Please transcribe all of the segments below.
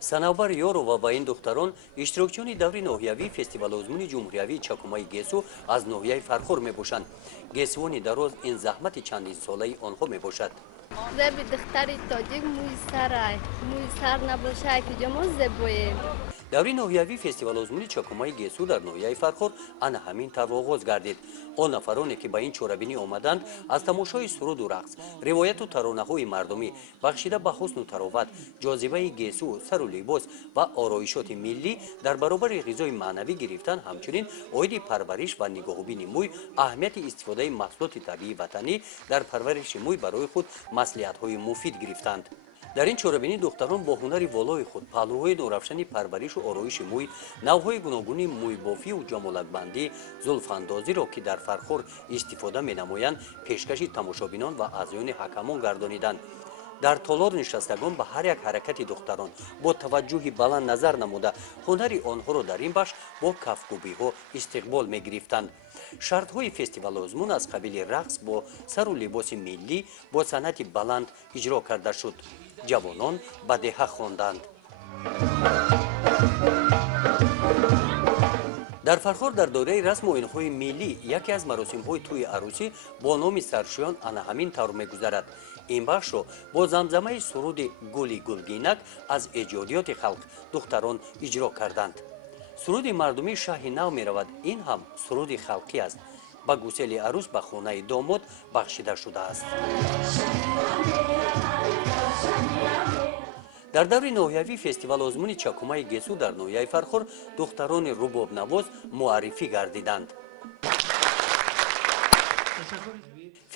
Санавбар Ёрова ва ин духтарон иштирокчиёни даври ноҳиявии фестивали озмуни ҷумҳуриявии Чакумаи Гесу аз ноҳияи Фархор мебошанд. Гесуони дароз ин заҳмати чандинсолаи онҳо мебошад. Зеби духтари тоҷик мӯи сарай. Мӯи сар набошад ки ҷо мо зебоем. даври ноҳиявии фестивали озмуни Чакумаи Гесу дар ноҳияи Фархор ана ҳамин тавр оғоз гардид. Он нафароне ки ба ин чорабинӣ омаданд аз тамошои суруду рақс, ривояту таронаҳои мардумӣ бахшида ба ҳусну тароват, ҷозибаи Гесу, сару либос ва ороишоти миллӣ дар баробари ғизои маънавӣ гирифтан, ҳамчунин оиди парвариш ва нигоҳубини мӯй, аҳамияти истифодаи маҳсулоти табиии ватанӣ дар парвариши мӯй барои худ маслиҳатҳои муфид гирифтанд. дар ин чорабинӣ духтарон бо ҳунари волои худ паҳлӯҳои нурафшани парваришу ороиши мӯй, навъҳои гуногуни мӯйбофию ҷамолатбандӣ, зулфандозиро ки дар Фархор истифода менамоянд, пешкаши тамошобинон ва аъзоёни ҳакамон гардониданд. дар толор нишастагон ба ҳар як ҳаракати духтарон бо таваҷҷӯҳи баланд назар намуда, ҳунари онҳоро дар ин бахш бо кафкӯбиҳо истиқбол мегирифтанд. шартҳои фестивали озмун аз қабили рақс бо сару либоси миллӣ бо санъати баланд иҷро карда шуд. ҷавонон ба деҳа хонданд. дар Фархор дар доираи расму оинҳои миллӣ яке аз маросимҳои тӯи арӯсӣ бо номи саршӯён ана ҳамин тавр мегузарад. ин бахшро бо замзамаи суруди гули гулгинак аз эҷодиёти халқ духтарон иҷро карданд. суруди мардумӣ шаҳри нав меравад, ин ҳам суруди халқӣ аст. ба гусели арӯс ба хонаи домод бахшида шудааст. дар даври ноҳиявии фестивали озмуни Чакумаи Гесу дар ноҳияи Фархор духтарони рубобнавоз муаррифӣ гардиданд.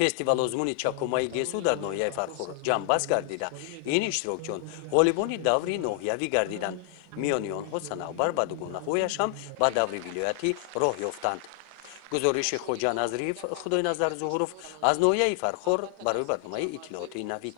фестивали озмуни Чакумаи Гесу дар ноҳияи Фархор ҷамъбаст гардида, ин иштирокчиён ғолибони даври ноҳиявӣ гардиданд. миёни онҳо санавбар ба дугонаҳояш ҳам ба даври вилоятӣ роҳ ёфтанд. гузориши Хоҷа Назриев, Худойназар Зуҳуров аз ноҳияи Фархор барои барномаи иттилооти Навид.